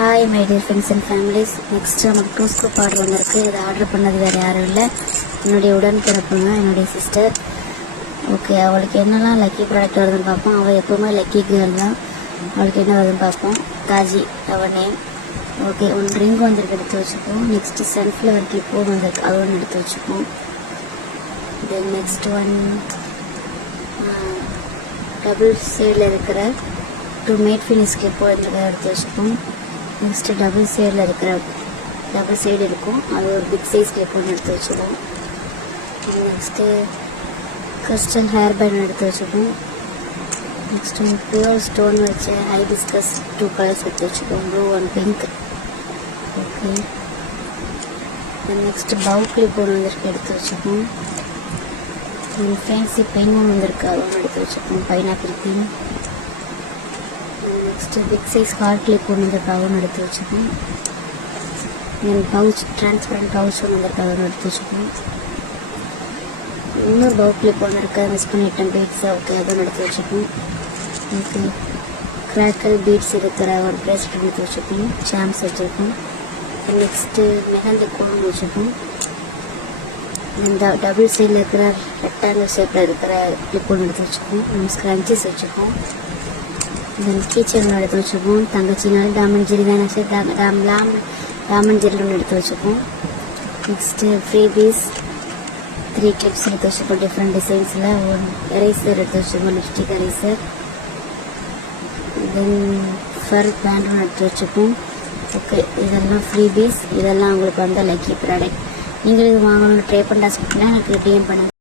Hi my dear friends and families. Next நமக்கு two scoop order வந்திருக்கு. இதை order பண்ணது வேறு யாரும் இல்லை, என்னுடைய உடன்பிறப்புங்க, என்னுடைய சிஸ்டர். ஓகே, அவளுக்கு என்னெல்லாம் லக்கி ப்ராடக்ட் வருதுன்னு பார்ப்போம். அவள் எப்போவுமே லக்கி கேர்ள் தான். அவளுக்கு என்ன வருதுன்னு பார்ப்போம். காஜி அவள் நேம். ஓகே, ஒன்று ரிங் வந்திருக்கு, எடுத்து வச்சுப்போம். நெக்ஸ்ட்டு சன்ஃப்ளவர் கிளிப்போன் வந்திருக்கு, அது ஒன்று எடுத்து வச்சுப்போம். தென் நெக்ஸ்ட் ஒன் டபுள் சைடில் இருக்கிற 2 மேட் ஃபினிஷ் கிளிப்போ எடுத்து வச்சுப்போம். நெக்ஸ்ட்டு டபுள் சைடு இருக்கும், அது ஒரு பிக் சைஸ் கிளிப் ஒன்று எடுத்து வச்சுப்போம். நெக்ஸ்ட்டு கிறிஸ்டல் ஹேர் பேண்ட் எடுத்து வச்சுப்போம். நெக்ஸ்ட் ஒன் பியூர் ஸ்டோன் வச்ச ஹைபிஸ்கஸ் 2 கலர்ஸ் எடுத்து வச்சுப்போம், blue and pink. Okay, next bow clip ஒன்று வந்திருக்கு, எடுத்து வச்சுப்போம். ஃபேன்சி பென் ஒன்று வந்திருக்கு, அது ஒன்று எடுத்து வச்சுப்போம், pineapple pen. Next big size heart clip ஒன்று வந்திருக்கு, அது ஒன்று எடுத்து வச்சுப்போம். தென் பவுச், டிரான்ஸ்பரண்ட் பவுச் ஒன்று வந்திருக்கு, அது ஒன்று எடுத்து வச்சுப்போம். இன்னொரு பவு கிளிப் ஒன்று இருக்குது, மிஸ் பண்ணிட்டேன், பீட்ஸ். ஓகே, அது ஒன்று எடுத்து வச்சுப்போம். ஓகே, கிராக்கல் பீட்ஸ் இருக்கிற ஒரு ப்ரெஸ்ட் எடுத்து வச்சுப்போம், சாம்ஸ் வச்சுருக்கோம். நெக்ஸ்ட்டு மெஹந்தி கோன் வச்சுப்போம். இந்த டபுள் சைடில் இருக்கிற ரெக்டாங்கிள் ஷேப்பில் இருக்கிற கிளிப் ஒன்று எடுத்து வச்சுப்போம். ஸ்க்ரன்ச்சஸ் வச்சுப்போம். தென் கீச்சன் ஒன்று எடுத்து வச்சுப்போம். தங்கச்சினால டாமண்ட் ஜெல்லி தான், டாமண்ட் ஜெல்லி ஒன்று எடுத்து வச்சுப்போம். நெக்ஸ்ட்டு ஃப்ரீ பீஸ் 3 கிளிப்ஸ் எடுத்து வச்சுப்போம், டிஃப்ரெண்ட் டிசைன்ஸில். ஒன் எரேசர் எடுத்து வச்சுப்போம், லிப்ஸ்டிக் எரேசர். தென் ஃபர் பேண்ட் ஒன்று எடுத்து வச்சுப்போம். ஓகே, இதெல்லாம் ஃப்ரீ பீஸ். இதெல்லாம் உங்களுக்கு வந்து லக்கி ப்ராடக்ட். நீங்கள் இது வாங்கணும்னு ட்ரை பண்ண ஆசைப்பட்டீங்கன்னா எனக்கு டிஎம் பண்ணுங்கள்.